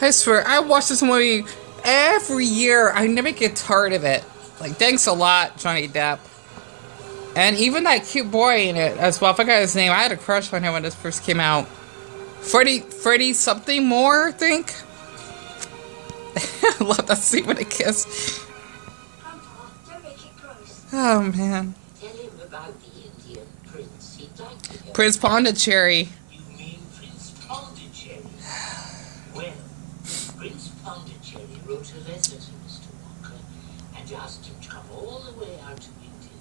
I swear, I watch this movie every year. I never get tired of it. Like, thanks a lot, Johnny Depp. And even that cute boy in it as well. I forgot his name. I had a crush on him when this first came out. Freddie something more, I think. I love that scene with a kiss. Oh, man. Tell him about the Indian prince. He'd like to hear. Prince Pondicherry. You mean Prince Pondicherry? Well, Prince Pondicherry wrote a letter to Mr. Walker and asked him to come all the way out to India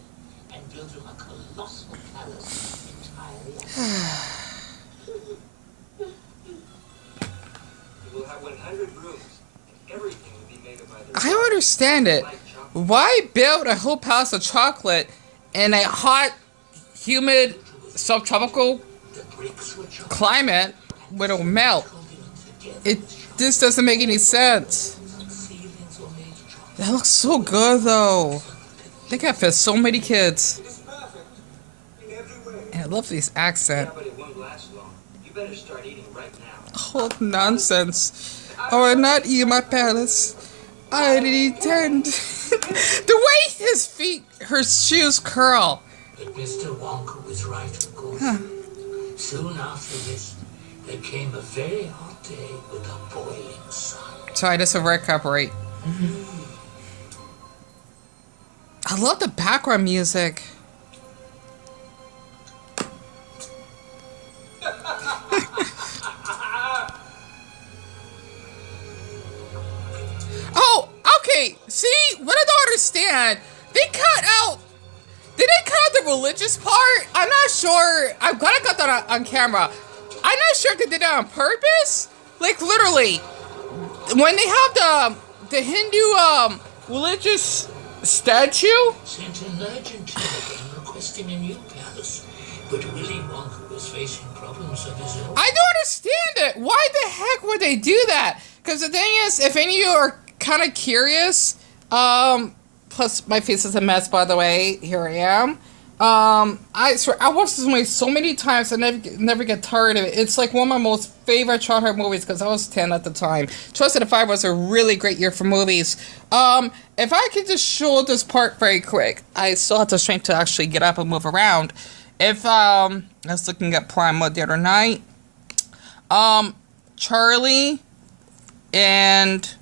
and build him a colossal palace entirely. You will have 100 rooms, and everything will be made by the. I don't understand it. Why build a whole palace of chocolate in a hot, humid, subtropical climate where it'll melt? This doesn't make any sense. That looks so good, though. They can fit so many kids. And I love this accent. Yeah, but it won't last long. You better start eating right now. Oh, nonsense. I will not eat my palace. I intend. The way his feet, her shoes curl. But Mr. Wonka was right, of course. Soon after this, there came a very hot day with a boiling sun. Sorry, this will recuperate. I love the background music. Oh, okay. See, what I don't understand, they cut out. Did they cut out the religious part? I'm not sure. I'm glad I got that on camera. I'm not sure if they did it on purpose. Like literally, when they have the Hindu religious statue. Sent an urgent telegram requesting a new palace, but Willy Wonka was facing problems of his own. I don't understand it. Why the heck would they do that? Because the thing is, if any of you are kind of curious, plus my face is a mess, by the way. Here I am. I swear, I watched this movie so many times, I never get tired of it. It's like one of my most favorite childhood movies because I was 10 at the time. 2005 was a really great year for movies. If I could just show this part very quick, I still have the strength to actually get up and move around. If, I was looking at Prime Mode the other night. Charlie and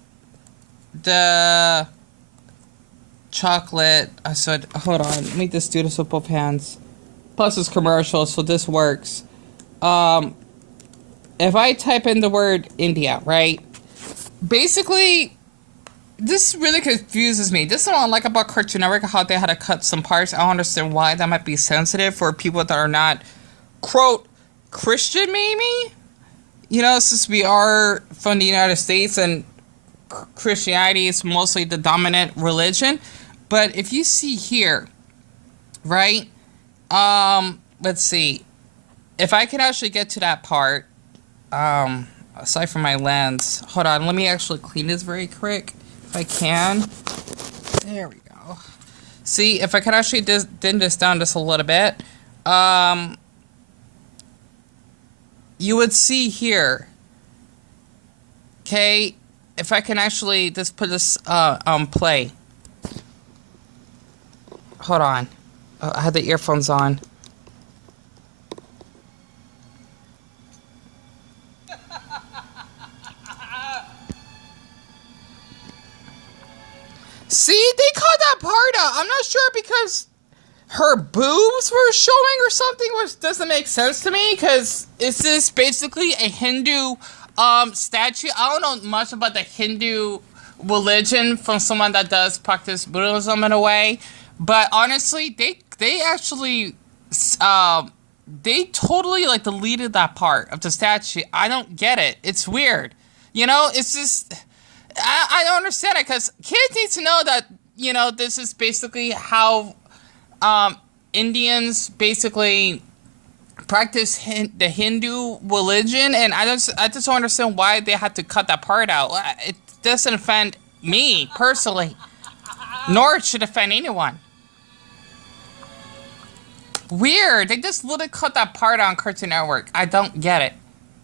the chocolate. I said, hold on, let me just do this with both hands. Plus it's commercial, so this works. If I type in the word India, right? Basically, this really confuses me. This is what I like about Cartoon Network, how they had to cut some parts. I don't understand why that might be sensitive for people that are not, quote, Christian, maybe? You know, since we are from the United States and Christianity is mostly the dominant religion. But if you see here, right? Let's see. If I can actually get to that part, aside from my lens, hold on, let me actually clean this very quick, if I can. There we go. See, if I can actually dim this down just a little bit, you would see here, okay, if I can actually just put this on play. Hold on. Oh, I had the earphones on. See, they cut that part out. I'm not sure because her boobs were showing or something, which doesn't make sense to me because is this basically a Hindu statue? I don't know much about the Hindu religion from someone that does practice Buddhism in a way, but honestly, they actually they totally like deleted that part of the statue. I don't get it. It's weird. You know, it's just I don't understand it because kids need to know that, you know, this is basically how Indians basically practice the Hindu religion, and I just don't understand why they had to cut that part out. It doesn't offend me personally, nor it should offend anyone. Weird. They just literally cut that part on Cartoon Network. I don't get it.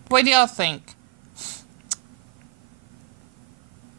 What do y'all think?